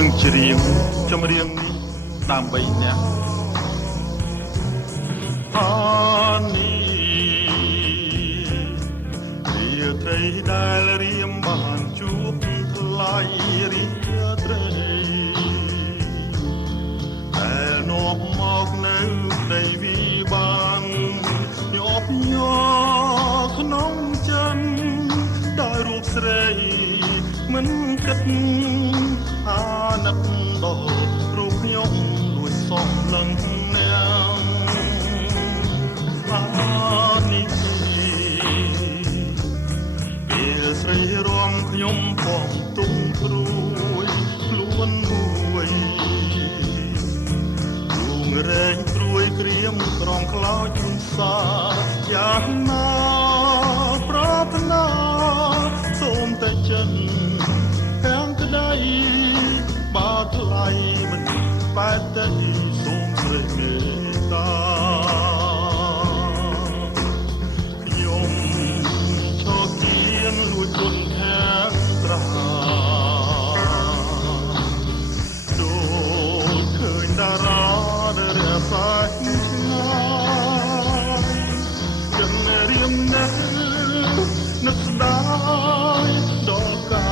នឹងច្រៀងចម្រៀងនេះដើម្បីអ្នកអានេះរាត្រីដែលរៀមបានជួបថ្លៃរាត្រីដែលនាំមកនៅដីវិបានញាប់ញ័រក្នុងចិត្តដោយរូបស្រីមិនគិតអាណិតដល់រូបខ្ញុំលួចសំឡឹងអ្នកអានេះពេលស្រីរំខ្ញុំផងទុំព្រួយខ្លួនមួយរួងរែងព្រួយក្រៀមក្រំខ្លោចសាយ៉ាងណាប្រាថ្នាសូមតែចិត្តទាំងក្តីបាថ្លៃមិនបែបតែសូមស្រីមេត្តាខ្ញុំឈរគៀនលួចគុណខាងត្រាដូចឃើញតារាដែលរសាឆ្ងាយចាំរៀមនៅនឹកស្ដាយដល់កា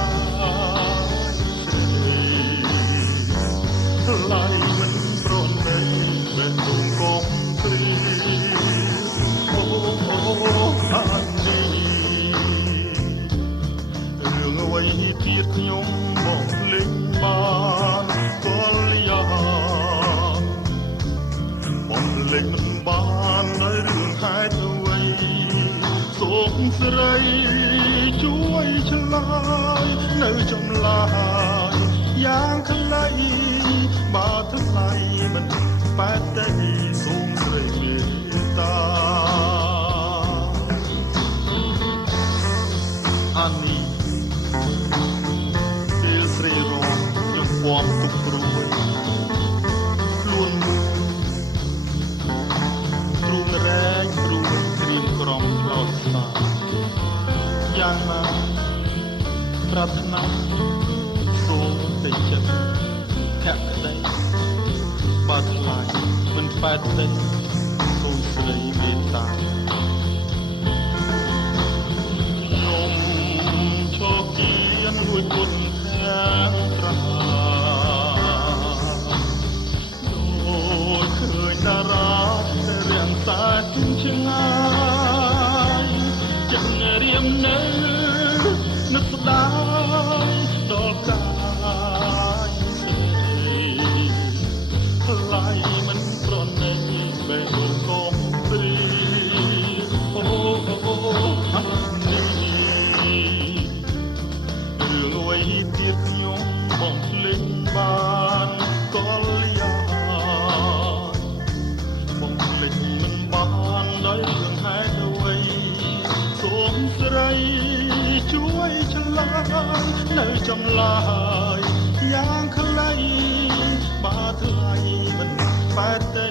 ថ្លៃមិនប្រណីបែបទុំកុំព្រីអូអានេះរឿងអ្វីទៀតខ្ញុំមកលេងបានក៏លយ៉ាងមកលេងមិនបាននៅរឿងហេតុអ្វីសូមស្រីជួយឆ្លើយនៅចម្លើយយ៉ាងខ្លីបាថ្លៃមិនបែបតែសូមស្រីមេត្តាអានេះពេលស្រីរងខ្ញុំពំទុកព្រួយខ្លួនទ្រូងរែងទ្រូងក្រៀមក្រំប្រសាយ៉ាងណាប្រាថ្នាសូមតែចិត្តភក្តីបាថ្លៃមិនបែបទេសូមស្រីមេត្តាខ្ញុំឈរគៀនលួចគុណខាងត្រាដូចឃើញតារារាំងសាឆ្ងាយចឹងរៀមនៅនឹកស្ដាយដល់កាយថ្លៃមិនប្រណីបែបកុំព្រីអូអានេះរឿងអ្វីទៀតខ្ញុំបងភ្លេចបានក៏យ៉ាងបងភ្លេចមិនបានដោយរឿងហេតុអ្វីសូមស្រីជួយឆ្លើយនៅចម្លើយយ៉ាងខ្លីបាថ្លៃមិនបែបតែ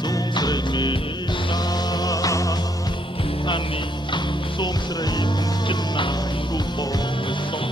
សូមស្រីមេត្តាអានេះសូមស្រីចំណាយរូបបងសូម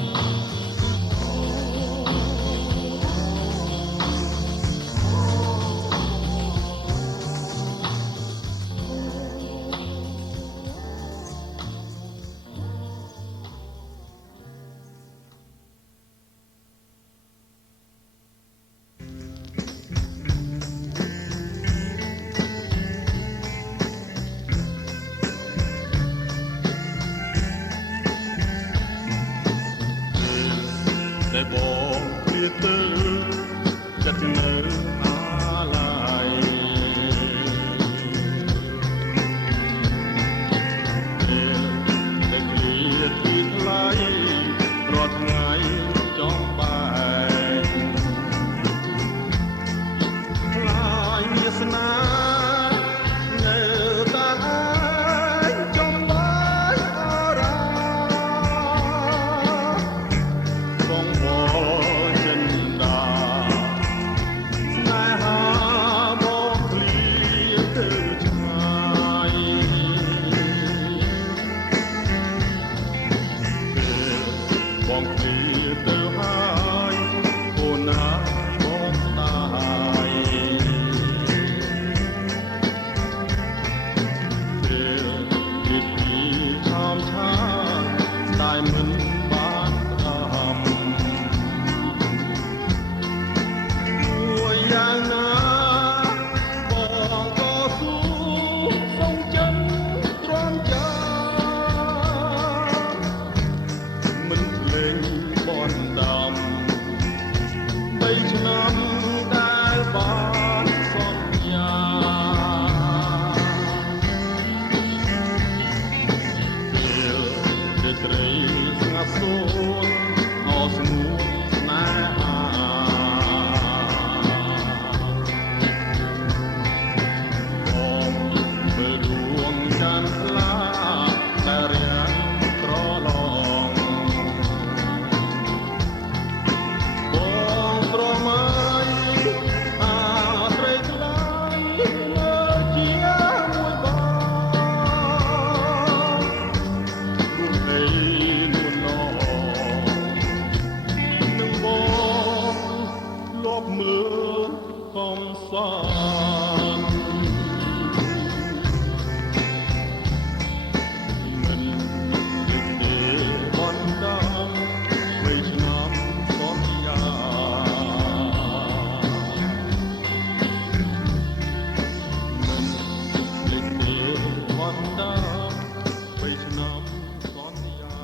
មើលកំសាន្តមិនលេងទេបណ្ដាបីឆ្នាំសន្យាមិនលេងទេបណ្ដាបីឆ្នាំសន្យា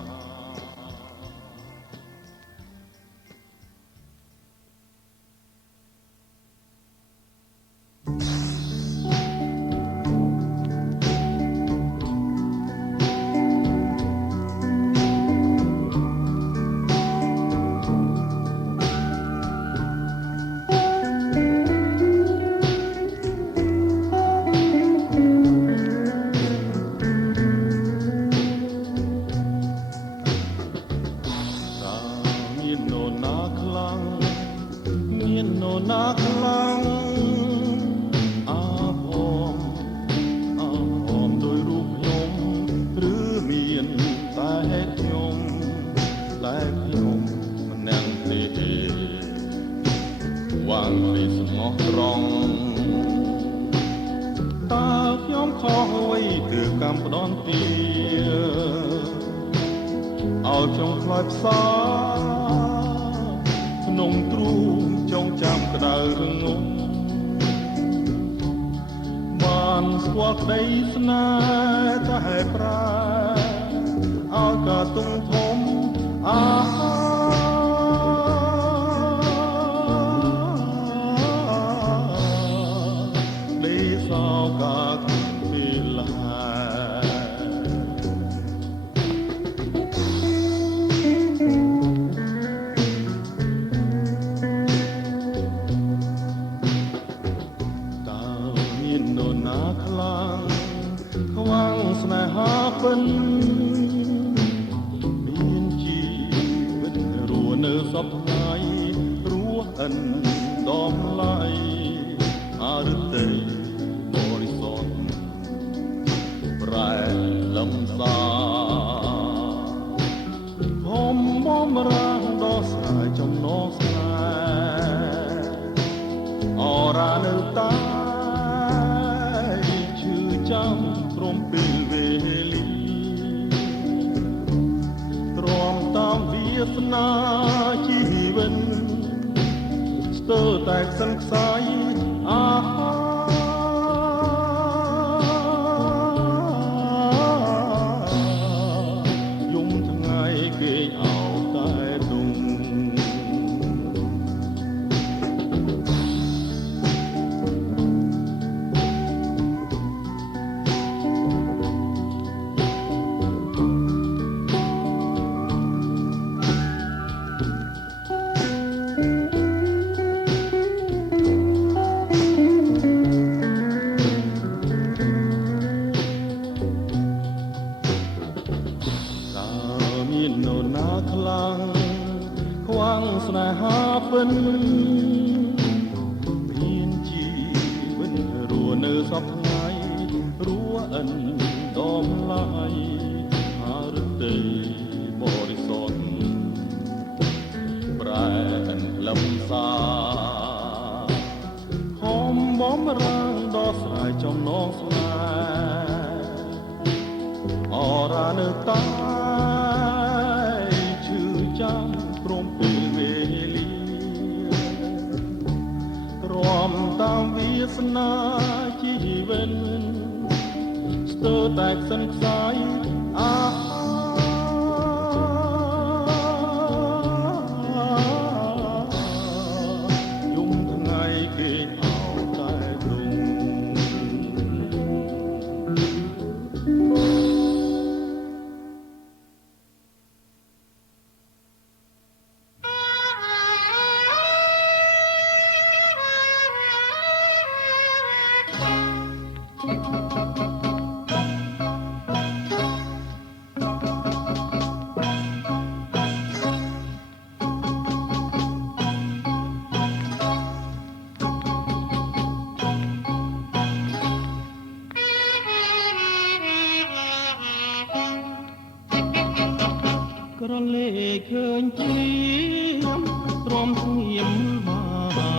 ក្រលេឃើញព្រាមទ្រាំស្ងៀមបា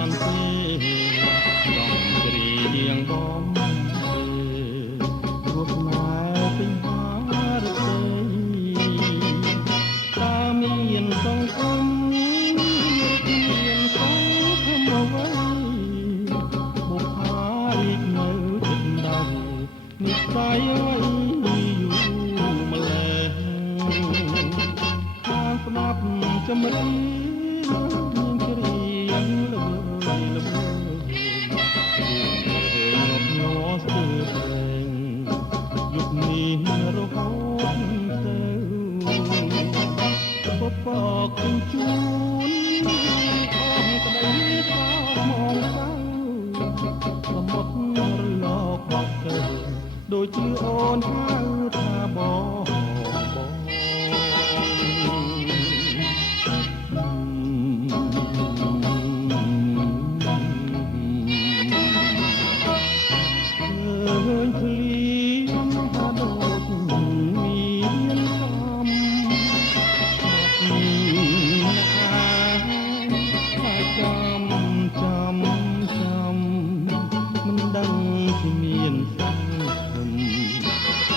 ន នហៅថាបង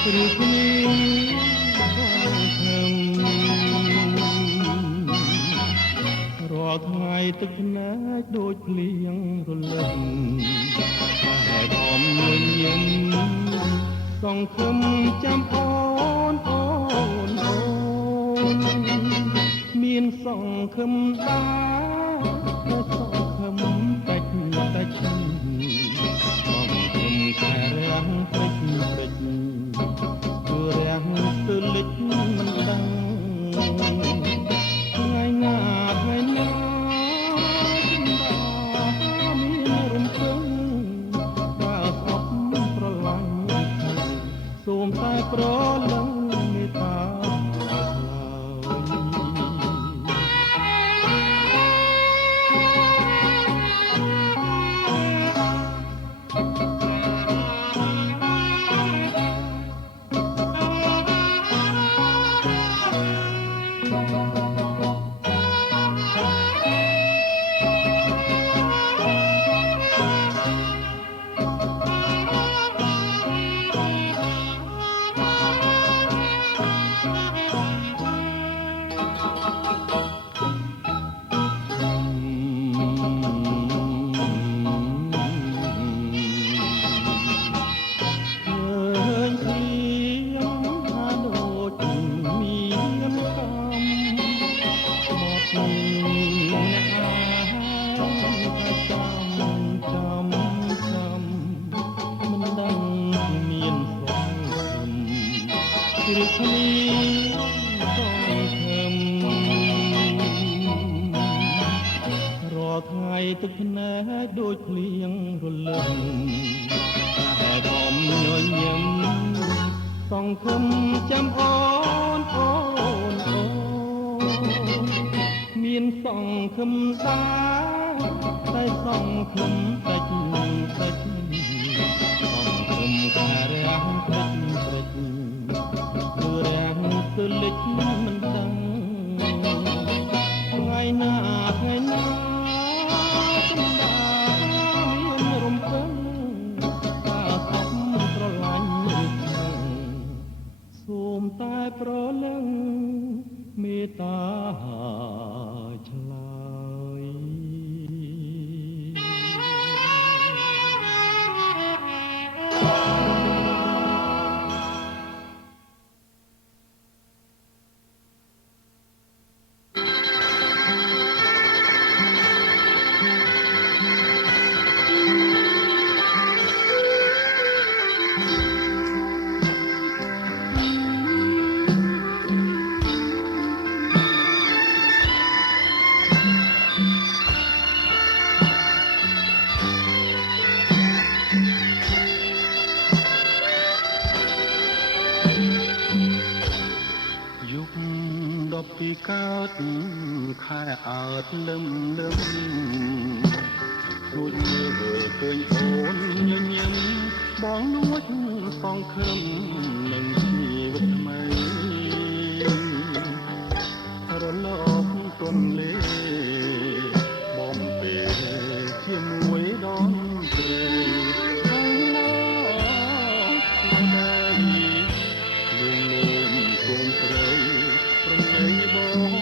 ឬគ្នារាល់ថ្ងៃទឹកភ្នែកដូចភ្លៀងរលឹកតែបំញញឹមសង្ឃឹមចាំអូនអូនអូនមានសង្ឃឹមដែរសង្ឃឹមតែតែសង្ឃឹមខែរាំងព្រិចព្រិចគឺរាំងស្ទើរលិចមិនដឹងថ្ងៃណាថ្ងៃណាមានរំពឹងបើស្អប់ប្រឡាញ់សូមតែប្រលឹងមេត្តាឬគ្នាសង្ឃឹមរាល់ថ្ងៃទឹកភ្នែកដូចភ្លៀងរលឹមតែបំញញឹមសង្ឃឹមចាំអូនអូនអូនមានសង្ឃឹមដែរតែសង្ឃឹមតិចតិចសង្ឃឹមខារាំងព្រិចព្រិចគឺរាំងស្ទើរលិចមិនដឹងថ្ងៃណាថ្ងៃណាកំដៅមានរំពឹងតែស្អប់ស្រឡាញ់សូមតែប្រលឹងមេត្តាឆ្លើយពីកើតខែអើតលឹមលឹមដូចមើលឃើញអូនញញឹមបងលួចសង្ឃឹមនឹងជីវិតថ្មីរលកទន់លេបំពេលជាមួយដងព្រៃខាងមកដៃលងលំគងត្រីប្រណីបង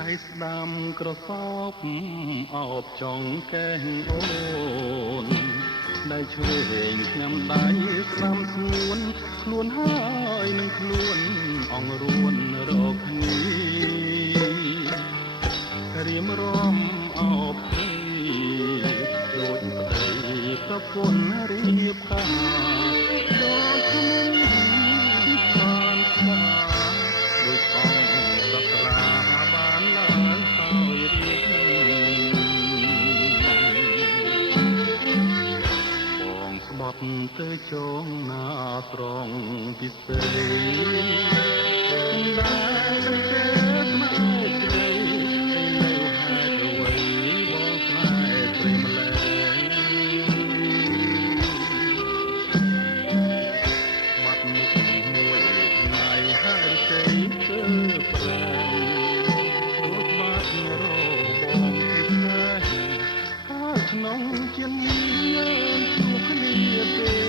ដៃស្ដាំក្រសោបអោបចង់កែងអូនដៃឆ្វេងខ្ញុំដៃស្ដាំស្ងួនខ្លួនហើយនឹងខ្លួនអង្រួនរកគ្នារៀមរំអោបដូចប្តីប្រពន្ធរៀបការដូចខ្ញុំបានស្ដាដូចអង្គសត្រាបានឡើងហើយរៀប សេដែលគេស្មៅជ្រៅនៅហេតុអ្វីបងខ្លាចព្រាយម្លេះបាត់មុខមួយថ្ងៃហើយគេធ្វើប្រែដូចបាត់របងផ្សេងហើយក្នុងចិត្តយើងជួបគ្នាទេ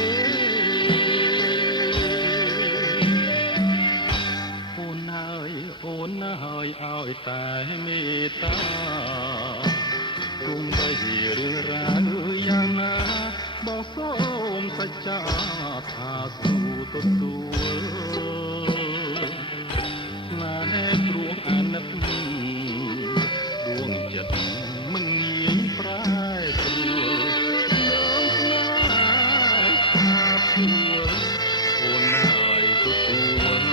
អូនហើយឲ្យតែមេត្តាគុំបីរឿងរ៉ាវយ៉ាងណាបងសូមសច្ចាថាទូទទួលណាព្រោះអាណិតដួងចិត្តមិនងាយប្រែប្រួលយើងខ្លាចថាទួលអូនហើយទទួល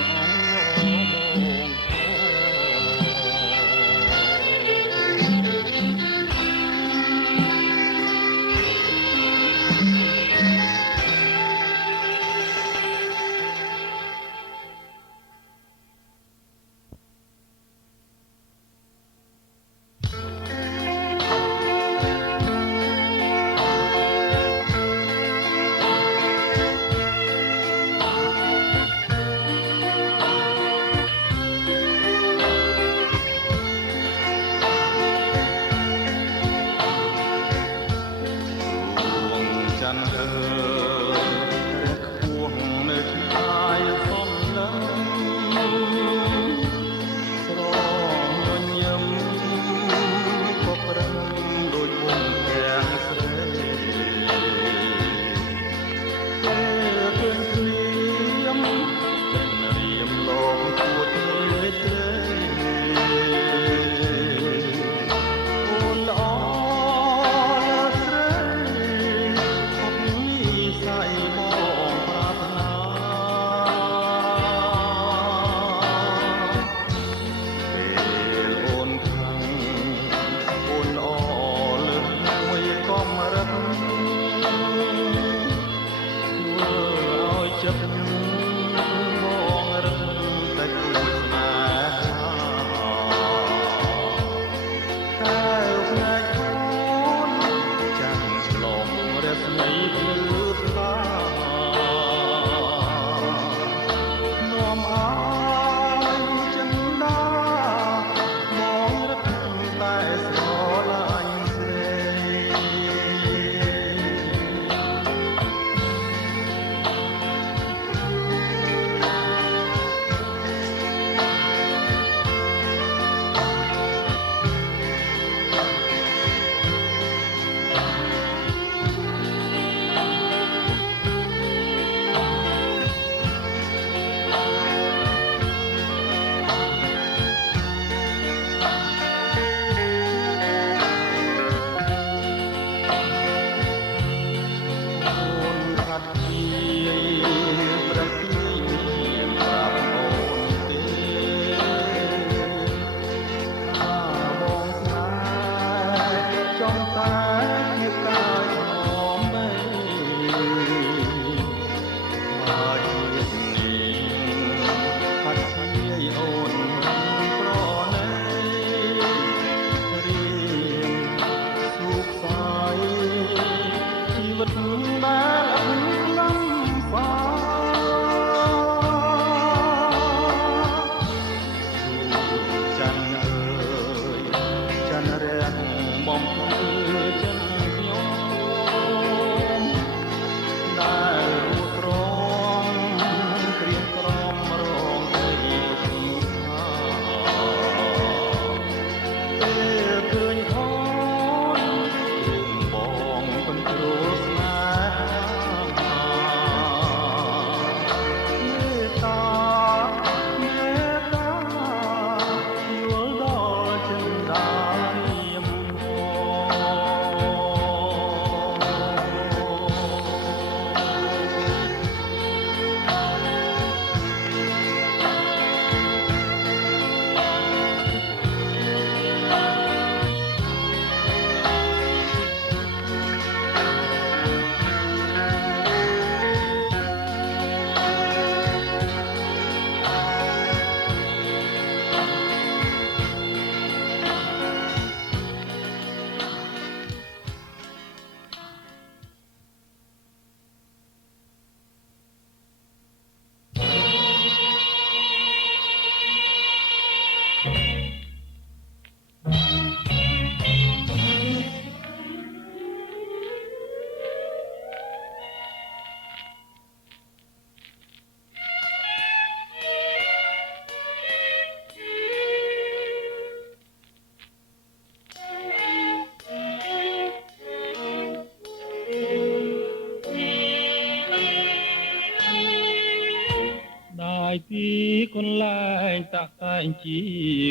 ពីគុណលែងតាក់តែងជី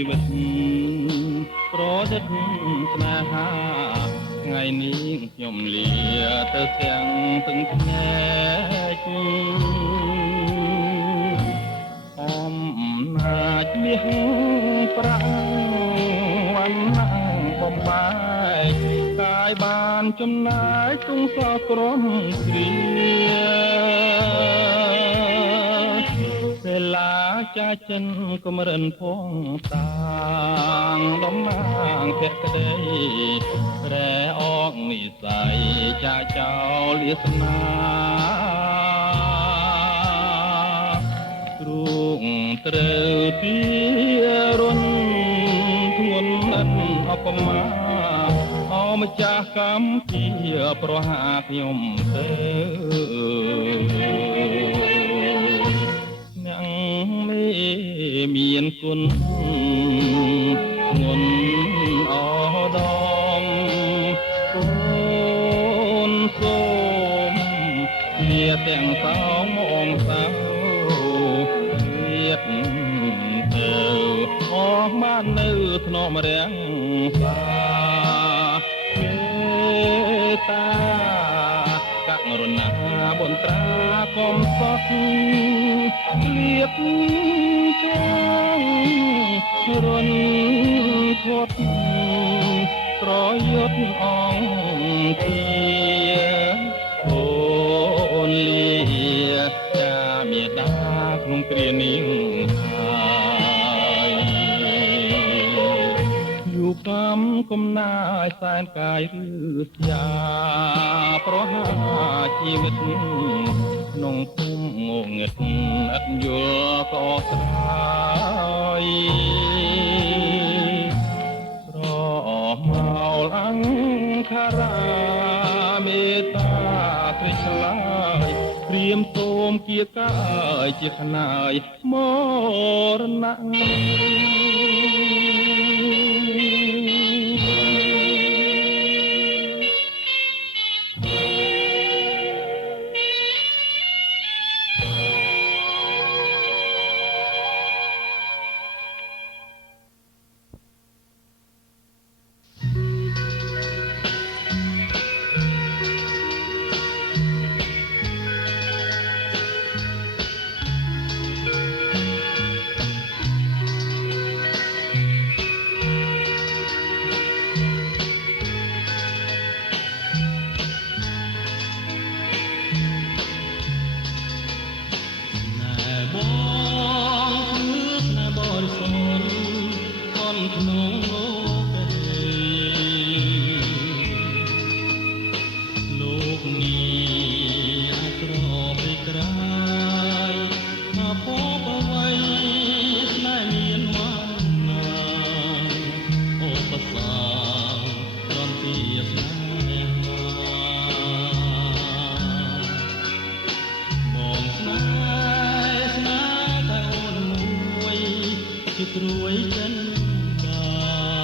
វិតប្រดิษฐ์ស្នេហាថ្ងៃនេះខ្ញុំលាទៅទាំងភ្នែកអំណាចមាសប្រាំងវណ្ណាបំបែកកាយបានចំណាយទុំសក្រមគ្រាពេលឡាចាចិនកំរិនភងតាងដំណាងភក្តីរែអងនិស័យចាចោលលាសនាទ្រូងត្រូវពីរុនធ្ងន់អិនអបមាអម្ចាស់កម្ពុជាប្រហាខ្ញុំទៅអ្នកមេមានគុណធ្ងន់អដំកូនសូមលាទាំងសោមងសៅទៀតទៅអស់បាននៅធ្នមរាំងសាមេតាករុណាបុត្រាកុំសត់លៀបចាងរុនធាត់ប្រយុទ្ធអង្គអូនលាចាមេដាក្នុងគ្រានេះហើយយុកម្មកំណាយសែនកាយឬស្យាប្រហាជីវិតក្នុងភូមិងងឹតអត់យល់ក៏ស្រាយប្រមោលអង្ខារាមេតាទ្រិឆ្លាយព្រាមសូមគៀកាយជាខ្នាយមរណៈជាគ្រួយចិនដា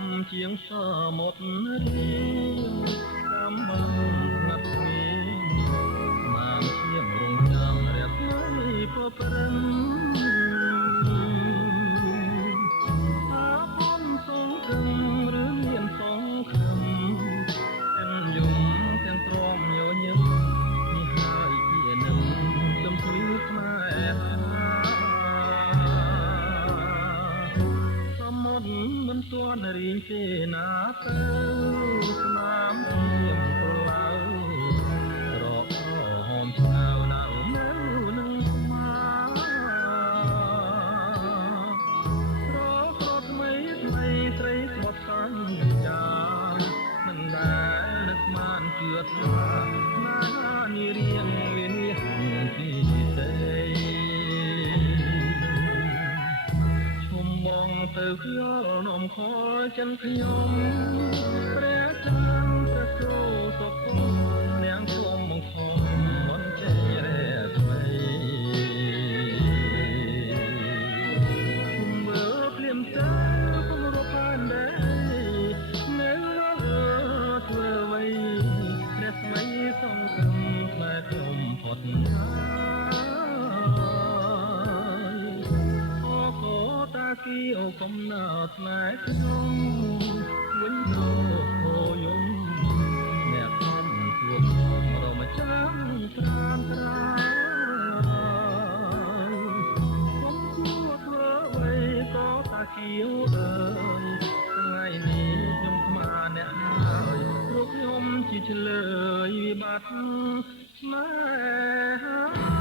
មជាងសមុទ្ររៀងតាមមិនណាត់មានបានជារងចាំរះថ្លៃពព្រឹងអាផនសងគឹមឬមានសងខឹមទាំងយំទាំងទ្រាំញញឹមនេះហើយជានឹងទំភ្លឺខ្មែរសមុទ្រមិនទាន់រៀងទេណាទៅស្នាមធៀមប្រឡៅរកហមឆ្ងាវនៅនឹងស្មារកថ្មីថ្មីស្រីស្បត់សាញ់ចាមិនដែលនឹកបានជឿថាណានារៀងលានាពីទេមងទៅខ្យល់នំខលចិនខ្ញុំព្រះចាំងព្រះគ្រូសុខនាងគុំមងខំមនចេញរែថ្មីគុំមើលភ្លាមតើគុំរកបានដែរនៅធ្វើអ្វីព្រះស្មីសងគំផ្លែខ្ញុំផុតថាតាគីអូកំណើតផ្នែកខ្ញុំវិញទៅយំអ្នកខ្ញុំជួបខ្ញុំរមចាំត្រានត្រាគុំគួរធ្វើអ្វីក៏តាគីអូអើយថ្ងៃនេះខ្ញុំស្មានអ្នកហើយព្រោះខ្ញុំជាឆ្លើយបាត់ស្នេហា ប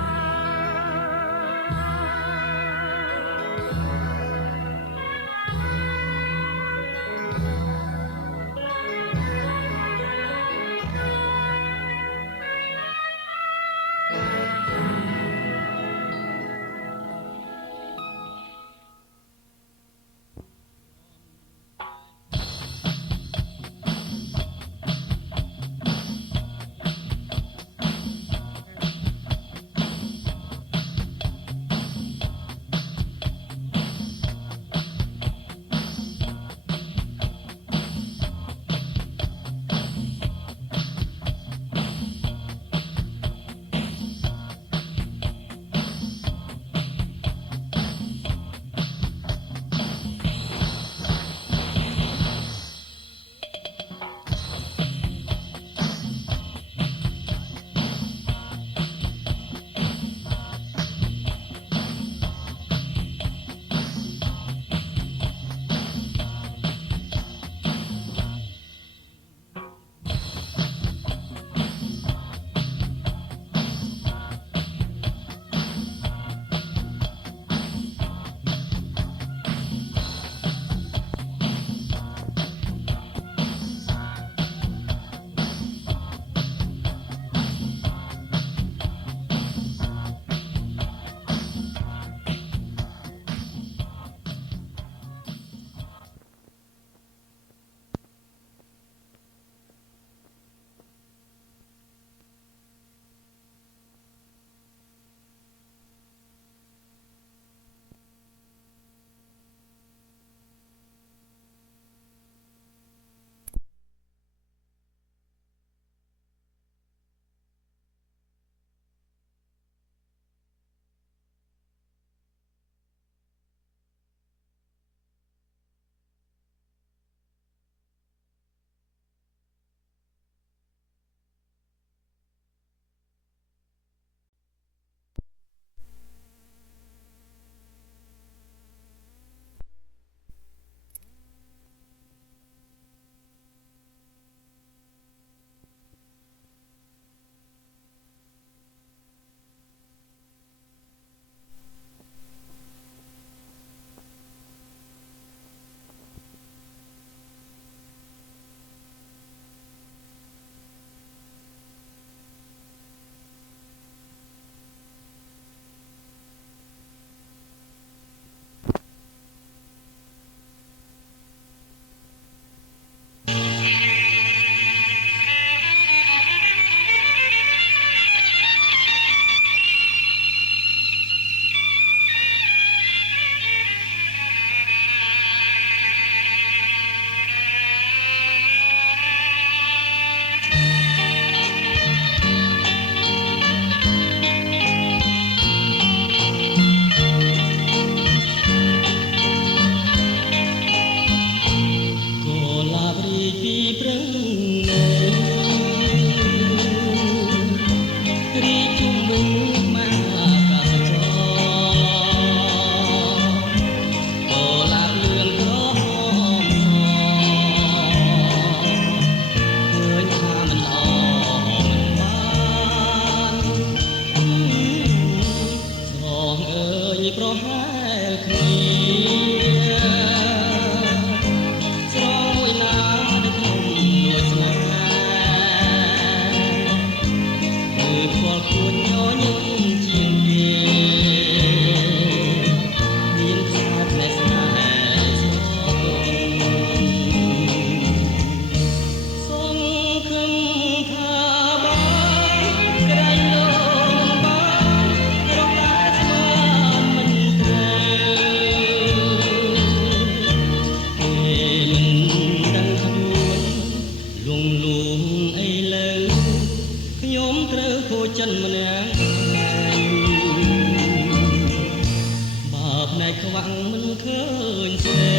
ខ្វាំងមិនឃើញស្រី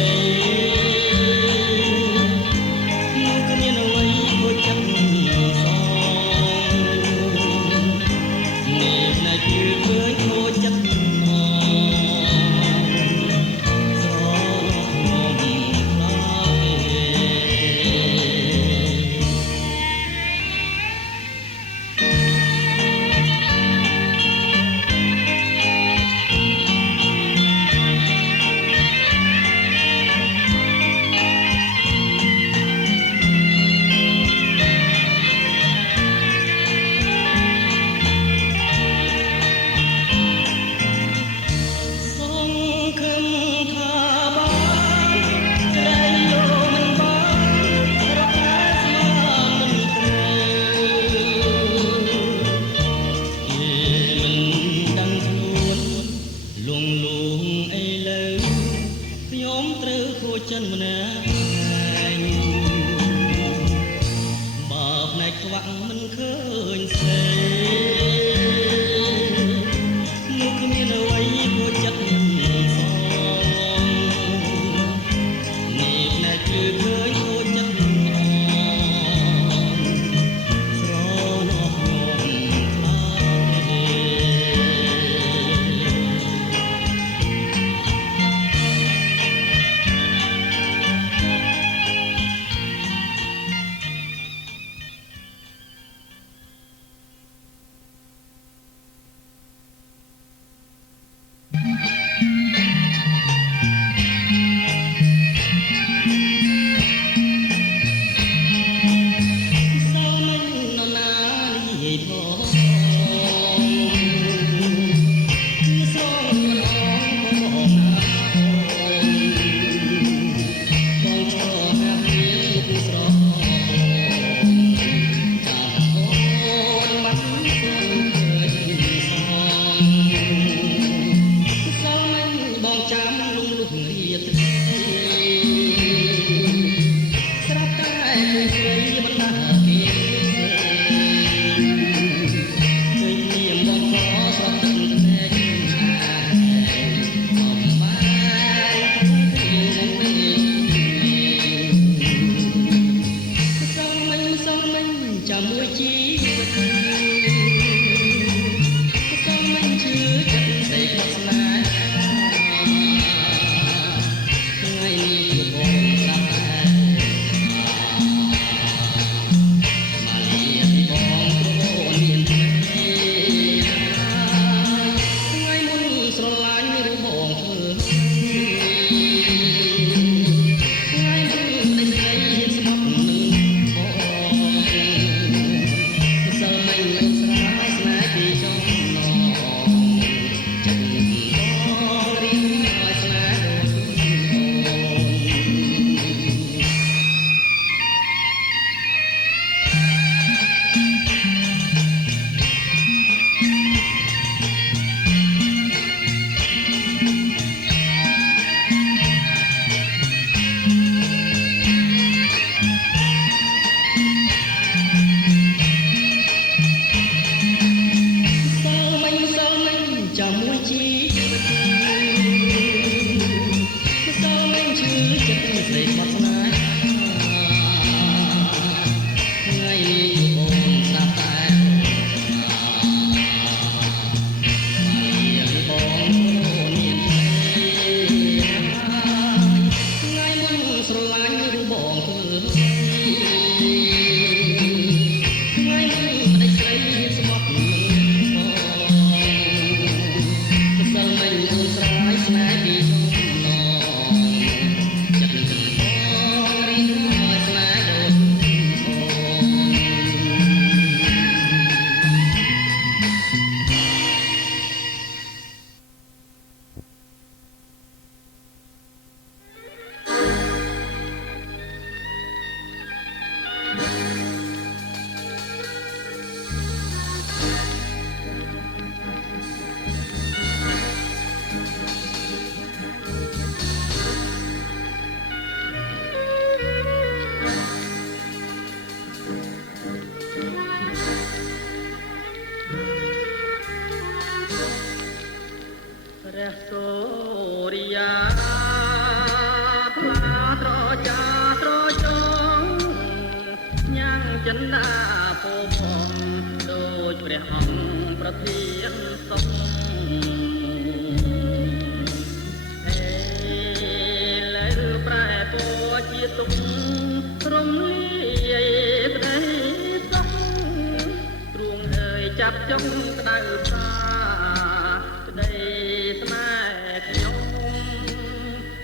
នោះគ្មានអ្វីគួរចាំសងនេះណែគឺឃើញខូចចិត្តចិនម្នាក់ឯងបើផ្នែកខ្វាក់មិនឃើញស្រីនោះគ្មានអ្វីគួរចិត្តសងនេះផ្នែកគឺឃើញគួរចិត្តស្រណោះខ្ញុំខ្លាចទេ ចិន្តាពោផងដូចព្រះអង្គប្រធានសង្ឃអេលើប្រែពណ៌ជាទុករំលាយក្តីសុខទ្រួងើយចាប់ចុងក្តៅផ្សាក្តីស្នេហ៍ខ្ញុំ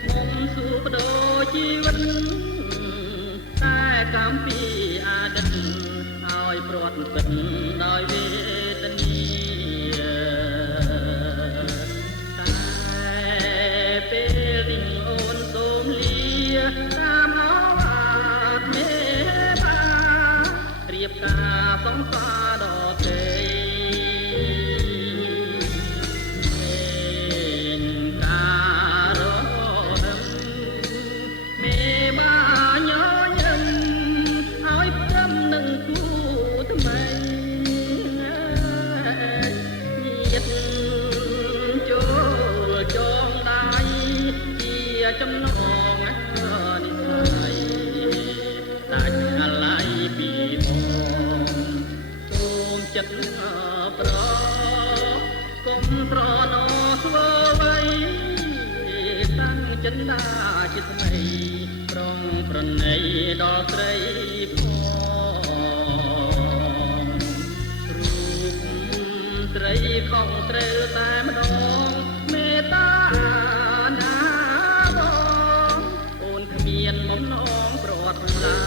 មុំសួរបដូរជីវិតតែកម្មពីអតីតឲ្យព្រាត់ទឹកដោយវេទនាតែពេលនេះអូនសូមលាតាមអវាទមេបារៀបការសង្សារដទៃការរដឹងមេបាញញឹមឲ្យព្រមនឹងគូថ្មីញាតចូលចងដៃជាចំណងនិស័យដាច់អាឡ័យពីបងសូមចិត្តប្រកុំប្រណធ្វើអ្វីតាំងចិន្តាជាថ្មីប្រងប្រណីដល់ស្រីផងរូបត្រីខំត្រូវតែម្ដងមេត្តាណាបងអូនគ្មានបំណងប្រត់ឡា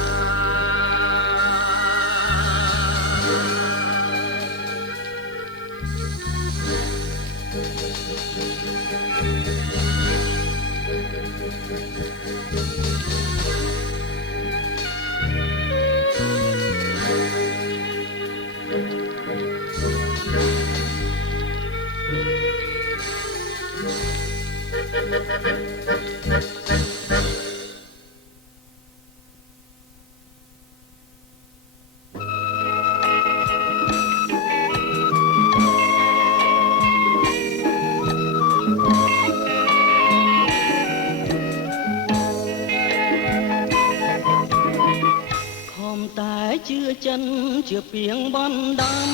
តែជឿចិនជឿពីងបណ្ដាំ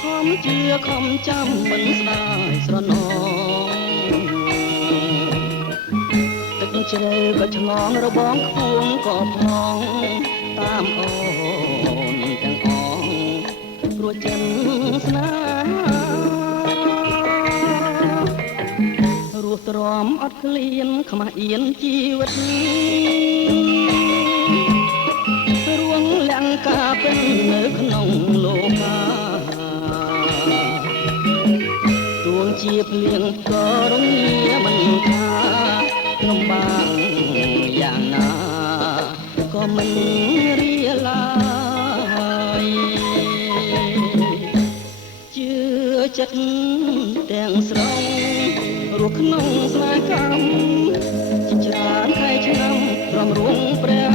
ខំជឿខំចាំមិនស្ដាយស្រណងទឹកជ្រៅក៏ឆ្លងរបងខ្ពងក៏ផ្លងតាមអូនទាំងអងព្រោះចិនស្នេហារស់ទ្រាំអត់ឃ្លានខ្មាស់អៀនជីវិតរួងលង្កាពេញនៅក្នុងលោកាទួងជាភ្លៀងក៏រងាមិនថានំបាំងយ៉ាងណាក៏មិនរៀឡាយជឿចិត្តទាំងស្រុងរស់ក្នុងស្នេហ៍កម្មជាច្រើនខែឆ្នាំរំរួងព្រះ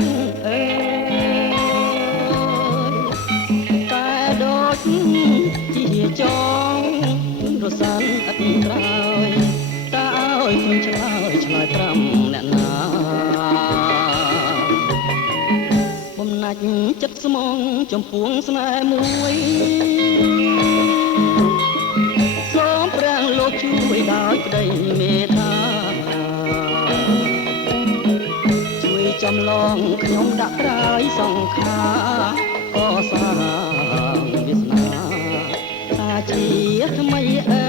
អើយតែដូចជាចងរសានអត់ក្រោយតើឲ្យខ្ញុំឆ្លើយប្រាំអ្នកណាបំណាច់ចិត្តស្មងចំពោះស្នេហ៍មួយសូមព្រះលោកជួយដោយក្តីមេត្តាជួយចំឡងខ្ញុំដាក់ត្រើយសង្ខារកសាងវាសនាថាជាថ្មីអើ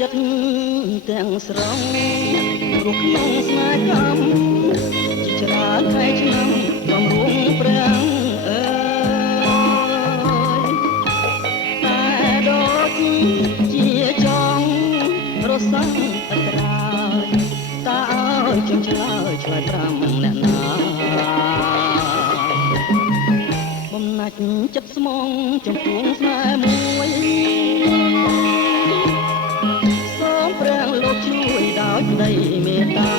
ចិត្តទាំងស្រុងរស់ក្នុងស្នេហ៍កម្មជាច្រើនខែឆ្នាំរំរួងព្រះអើយតែដូចជាចង់រសាំងអត្រាយតើឲ្យខ្ញុំឆ្លើយប្រាំអ្នកណា ច់ចិត្តស្មងចំពោះស្នេហ៍មួយសូមព្រះលោកជួយដោយក្តីមេត្តា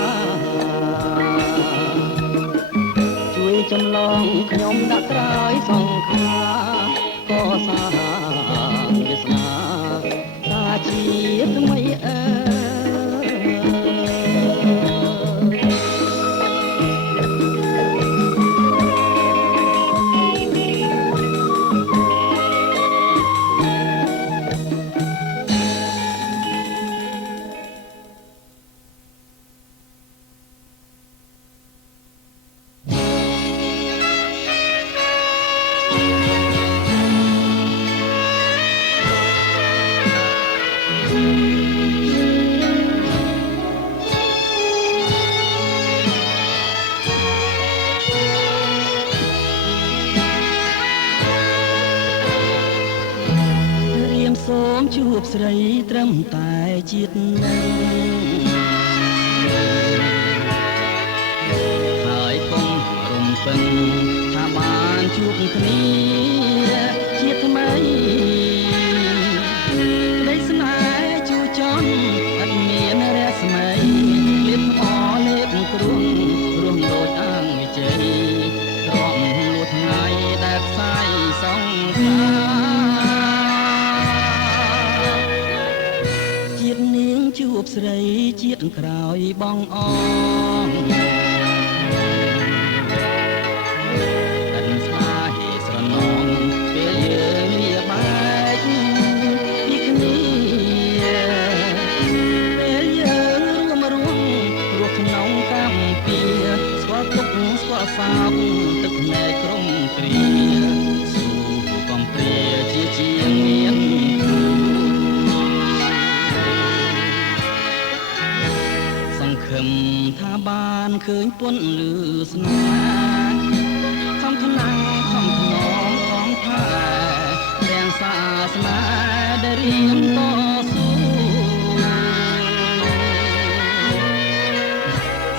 ជួយចម្លងខ្ញុំដាក់ក្រោយសង្ខារក៏សាវាសនាថាជាថ្មីសូមជួបស្រីត្រឹមតែជាតិនឹងហើយកុំរំពឹងថាបានជួបគ្នាជាថ្មីក្តីស្នេហ៍ជួចន់អត់មានរស្មីលៀបអលេបគ្រួងរស់ដូចអាងវិជ័យទ្រាំលួថ្ងៃដែលផ្សាយសងខាជាតិនាងជួបស្រីជាតិក្រោយបងអងកិនស្លាហេស្រនងពេលយើងលាបែកពីគ្នាពេលយើងរួមរស់ក្នុងកម្ពីស្គាល់ទុកស្គាល់សោកទឹកភ្នែកក្រុមគ្រាស៊ូកំព្រាជាជាងមានខឹមថាបានឃើញពន់លឺស្នេហ៍ខំថ្នាំងខំថ្នមខំថែរាំងសាសនាដែលរៀនតស៊ូ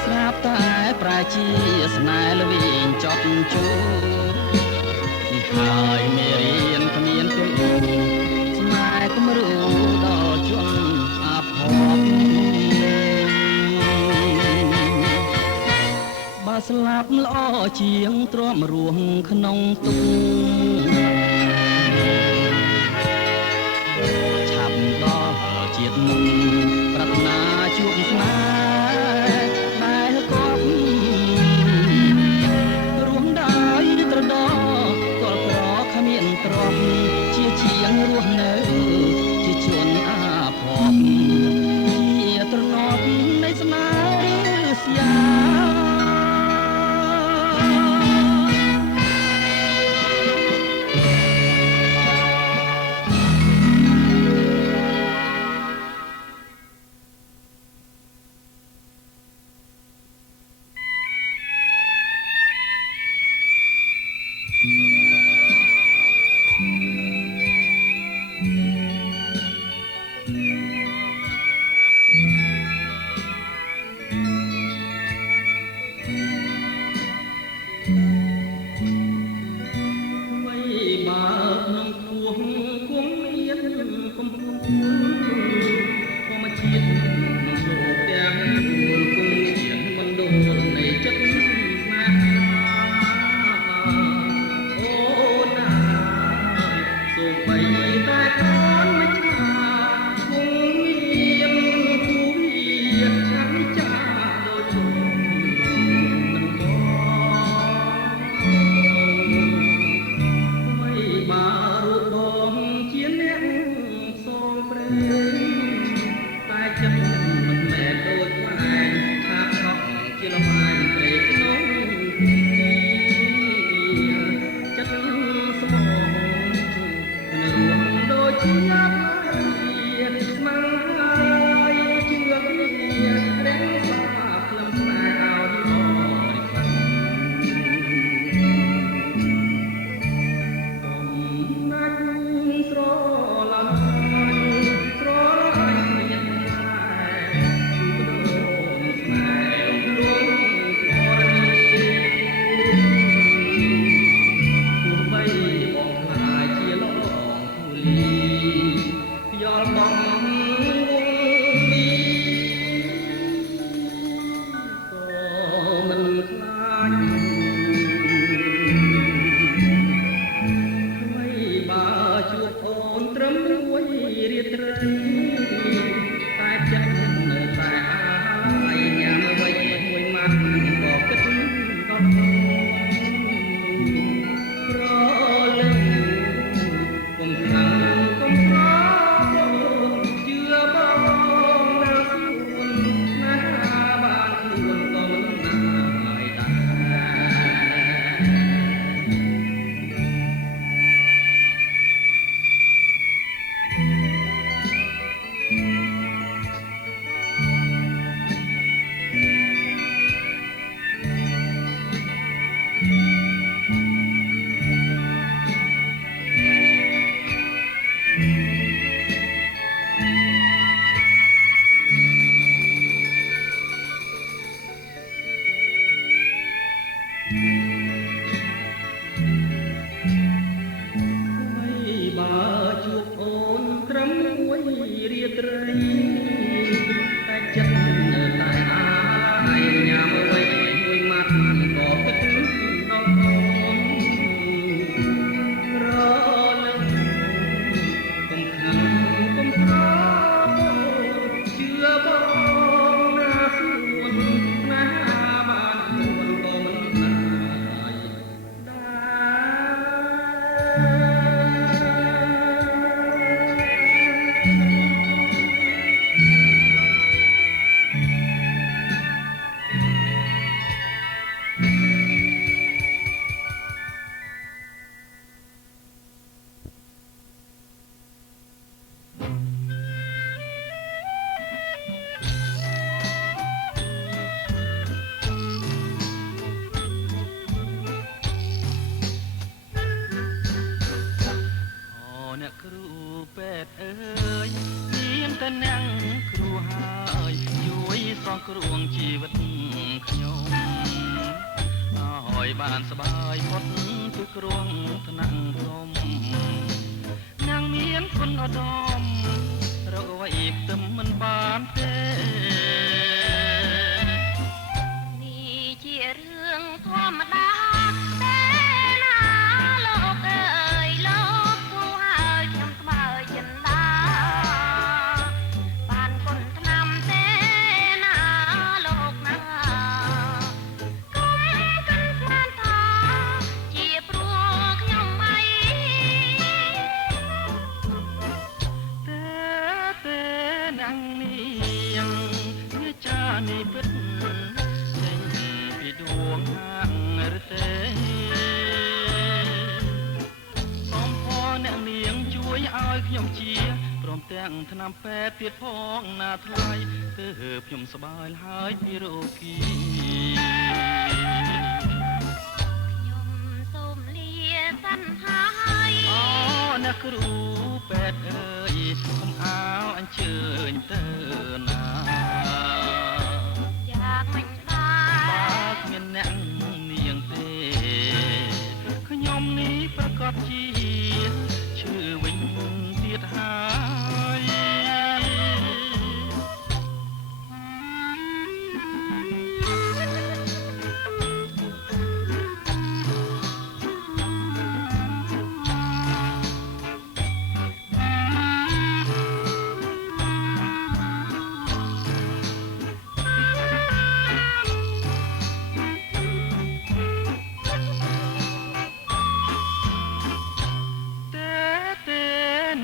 ស្រាប់តែប្រែជាស្នេហ៍ល្វីងចត់ជួនេះហើយមេរៀនគ្មានទល់ស្នេហ៍គំរូដល់ជន់អាភ័ព្វបើស្លាប់ល្អជាងទ្រាំរស់ក្នុងទុក្ខឆាប់ដល់ជាតិមុខប្រាថ្នាជួបស្នេហ៍ដែលគប់រួមដោយត្រដោទល់ក្រគ្មានទ្រព្យជាជាងរស់នៅជាជនអាភ័ព្វជាត្រណប់នៃស្នេហ៍ឬស្យា អ្នកគ្រូហើយជួយសងគ្រោះជីវិតខ្ញុំឲ្យបានសបាយផុតពីគ្រោះថ្នាក់ធំអ្នកមានគុណឧត្តមរកអ្វីផ្ទឹមមិនបានទេនេះជារឿងធម្មតាតែណាលោកអើយលោកគូហើយខ្ញុំស្មើចិនដាបានគុណឆ្នាំទេណាលោកណាគុំកិនស្មានថាជាព្រោះខ្ញុំអីទេនាងនាងវាចានេះពិតចេញពីដួងហាងឬទេសូមផងអ្នកនាងជួយឲ្យខ្ញុំជាព្រមទាំងថ្នាំពេទ្យទៀតផងណាថ្លៃទើបខ្ញុំសប្បាយហើយពីរោគីខ្ញុំសូមលាសិនហើយ អូអ្នកគ្រូពេទ្យអើយគុំអាវអញ្ជើញទៅណាយ៉ាងមិនដែរបើគ្មានអ្នកនាងទេខ្ញុំនេះប្រកាសជាឈឺវិញទៀតហើយ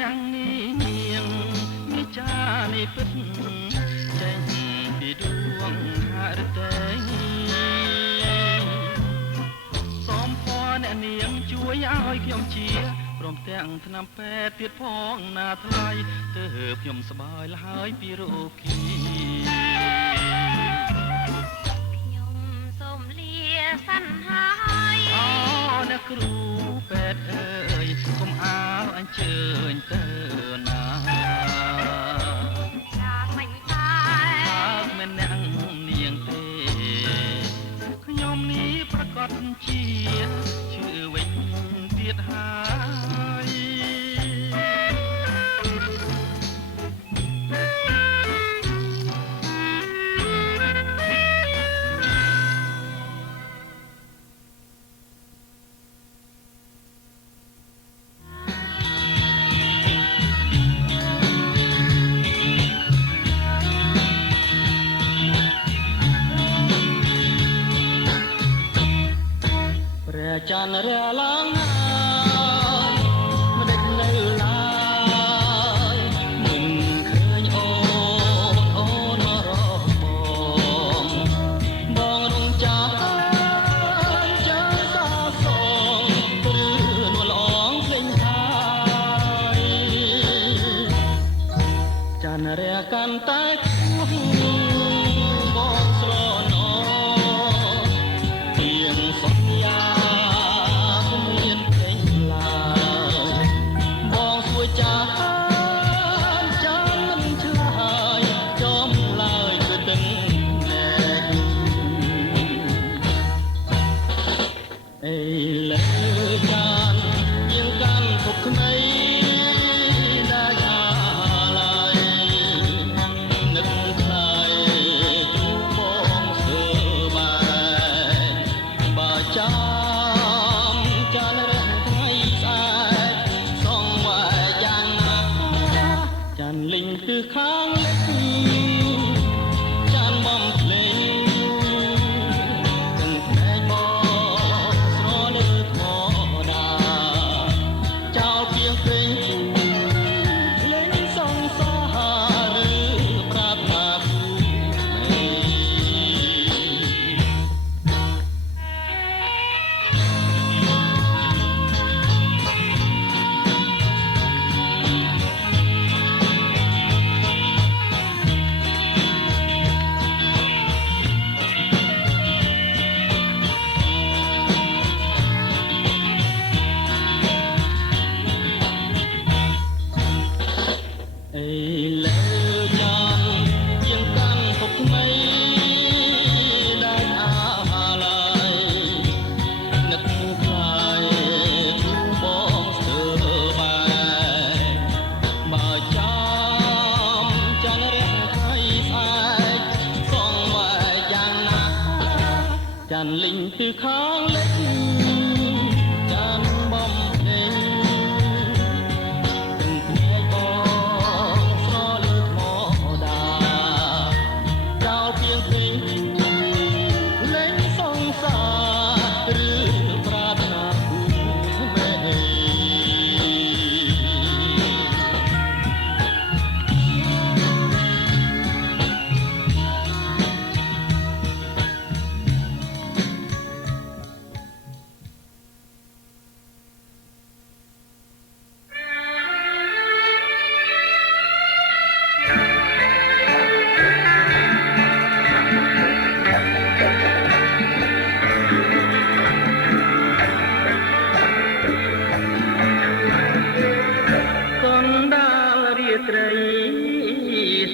នាងនាងនេះចានេះពិតចេញពីដួងហារតែសូមផងអ្នកនាងជួយឲ្យខ្ញុំជាព្រមទាំងថ្នាំពេទ្យទៀតផងណាថ្លៃទើបខ្ញុំសប្បាយហើយពីរោគីខ្ញុំសូមលាសិនហើយ អូអ្នកគ្រូពេទ្យអើយគុំអាវអញ្ជើញទៅណាយ៉ាងមិនដែរបើមិនអ្នកនាងទេខ្ញុំនេះប្រកាសជាឈឺវិញទៀតហើយព្រះច័ន្ទរះឡើងហើយមិនដេចនៅឡើយមិនឃើញអូនមករកបងរំចាស់ចាសាសងព្រឺនួលអងភ្លេងហើយច័ន្ទរះកាន់តែខ្ពស់បងស្រណោទៀងសន្យា ចាន់លិញពីខាងលិចចាន់បំភ្លេងទាំងភ្នែកបងស្រលឹកមកដាចោលពីងពេញលេងសងសាឬប្រាថ្នាគូស្នេហ៍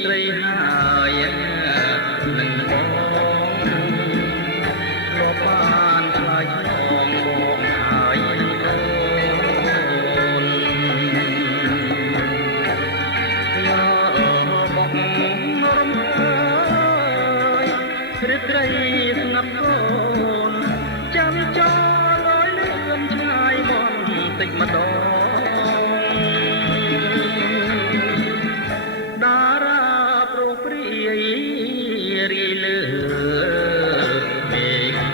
ស្រីហើយនឹងបងលោកបានឆ្លើយឆ្លងបងហើយនឹងអូនយោបងរំខានឬត្រីស្ងាត់កូនចាំចោលឲ្យលឿនឆ្ងាយមកតិចម្ដងរីលើមេឃ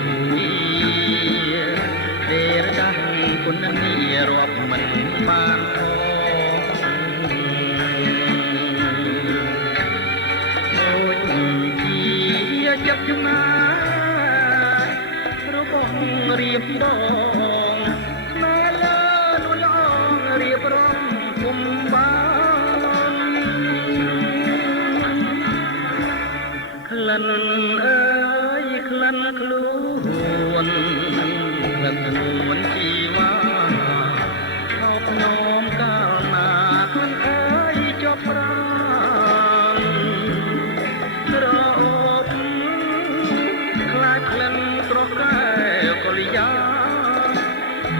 ទេរដាស់គុណនេះរាប់មិនបានដូចជាចិត្តចំណាយរបស់រៀបដងស្នេហ៍លើនួនល្អរៀបរំគុំបានក្លិនអើយក្លិនខ្លួនក្លិនខ្លួនជីវ៉ាអោបញោមកាលណាក្លិនអើយចុះប្រាណរអូបខ្លាចក្លិនត្រកែកលយា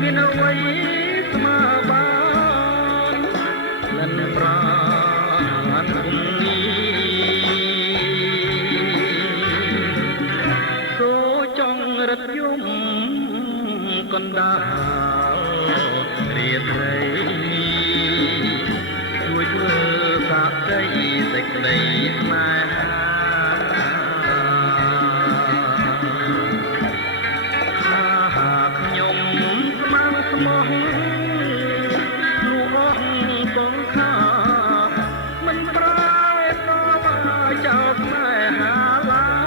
មានអ្វីស្មើបានក្លិនប្រាណគុំនេះរត់យំកណ្ដាលរាត្រីជួយធ្វើសាកសីសេចក្តីស្នេហាខ្ញុំស្មានស្មោះលោកអស់កងខាមិនប្រែក៏ចោលស្នេហាឡើយ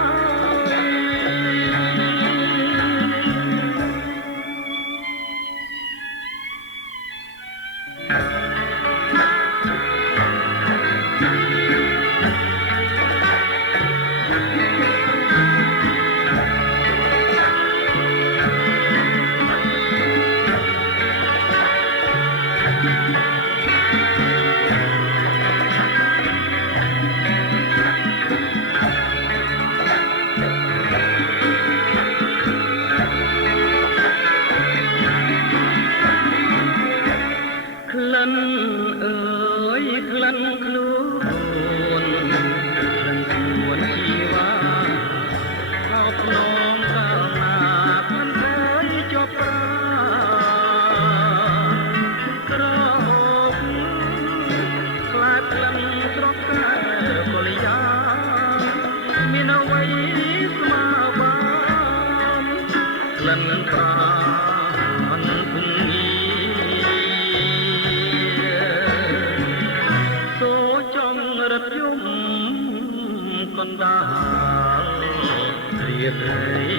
ក្លិនអើយក្លិនខ្លួនក្លិនខ្លួនជីវ៉ាអោបឡងកាលណាក្លិនអើយចុះប្រាក្រអូបខ្លាចក្លិនត្រកែកលយាមានអ្វីស្មើបានក្លិនប្រាណគុំនេះរត់យំកណ្ដាលរាត្រី